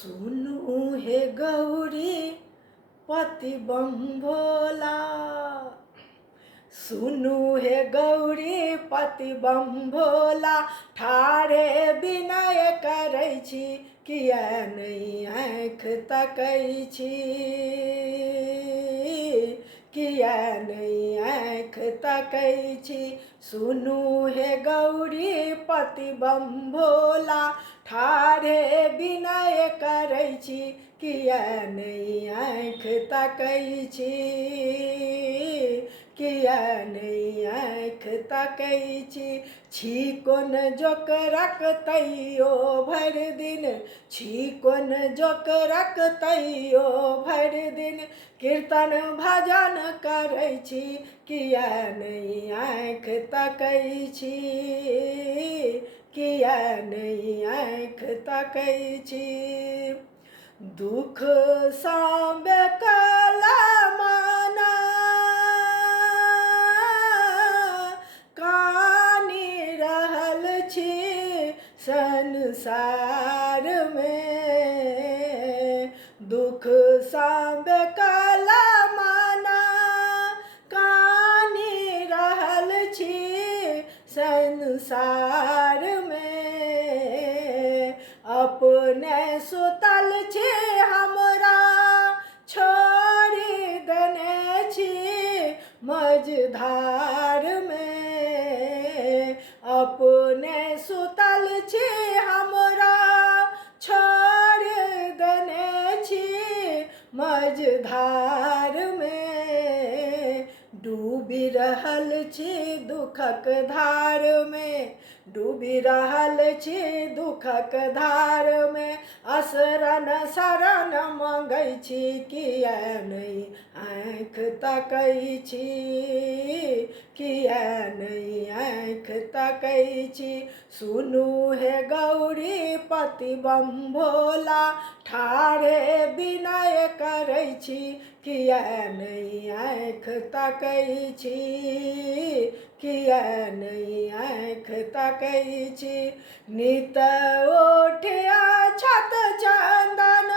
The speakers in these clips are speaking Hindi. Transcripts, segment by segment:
सुनू हे गौरी पति बम भोला, सुनू हे गौरी पति बम भोला, ठाढ़े विनय करै छी किया नहीं आँख तकै छी, किया नहीं आँख तकै छी। सुनू हे गौरी पति बम भोला, ठाढ़े विनय करै छी किया नहीं आँख तकै छी, किया नहीं आँख तकै छी कोन जोकरक तैयो भरि दिन, छी कोन जोकरक तैयो भरि दिन, कीर्तन भजन करै छी किया नहीं आँख तकै छी, किया नहीं आँख तकै छी। दुख सा बेकल माना कानी रहल छी संसार में, दुख सा बेकल माना कानी रहल छी संसार में। अपने सुतल छी हमरा छोड़ी देने छी मझधार में, अपने सुतल छी हमरा छोड़ी देने छी मझधार में। डूबी रहल छी दुखक धार में, डूबी रहल छी दुखक धार में, असरन शरण मांगै छी किया नहीं आँख तकै छी, किया नहीं आँख तकै छी। सुनू हे गौरी पति बम भोला, ठाढ़े विनय करै छी किया नहीं आँख तकै छी, किया नहीं आँख तकै छी। नित उठिया छत चंदन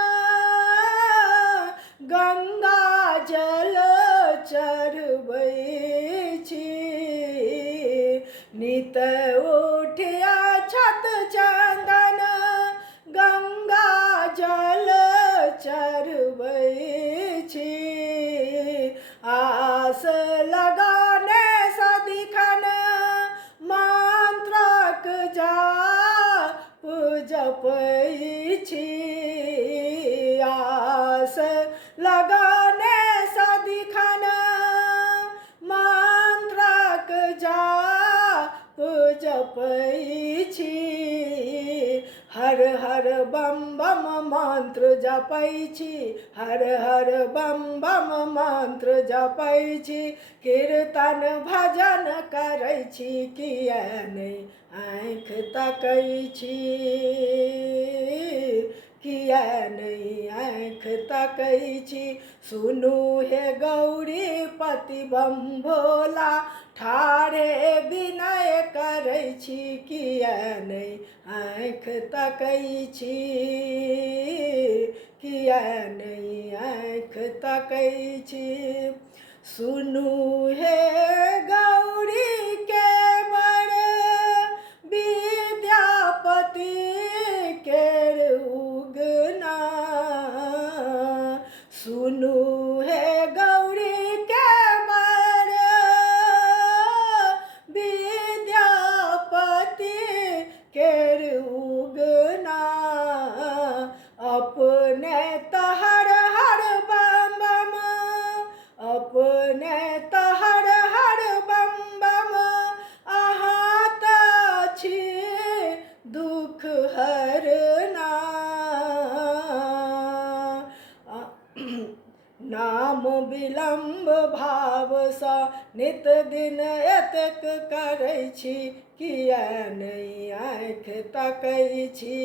गंगा जल चढ़बै छी, नित उठिया छत चंदन गंगा जल चढ़बै छी। आस लगाने सदिखन मंत्रक जाप जपै छी, आस लगाने सदिखन मंत्रक जाप जपै छी। हर हर बम बम मंत्र जपै छी, हर हर बम बम मंत्र जपै छी, कीर्तन भजन करै छी किया नहीं आँख तकै छी, किया नहीं आँख तकै छी। सुनू हे गौरी पति बम भोला, ठाढ़े विनय करै छी किया नहीं आँख तकै छी, किया नहीं आँख तकै छी। सुनू हे गौरी केवल विद्यापति केर उगना, सुनू हे गौरी केवल विद्यापति केर उगना। अपने तहर हर बम बम, अपने तहर हर बम बम, अहाँ तऽ छी दुख हरना। नाम विलम्ब भावसँ नित दिन एतेक करै छी किया नहीं आँख तकै छी,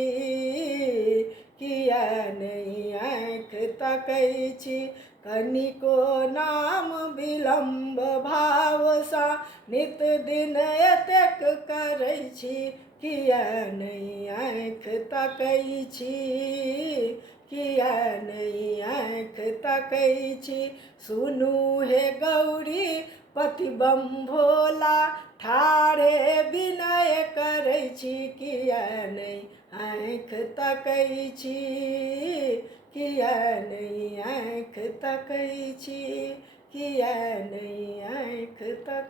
किया नहीं आँख तकै छी। कनिको नाम विलम्ब भावसँ नित दिन एतेक करै छी किया नहीं आँख तकै छी, किया नहीं आँख तकै छी। सुनू हे गौरी पति बम भोला, ठाढ़े विनय करै छी, किया नहीं आँख तकै छी, किया नहीं आँख तकै छी, किया नहीं आँख तक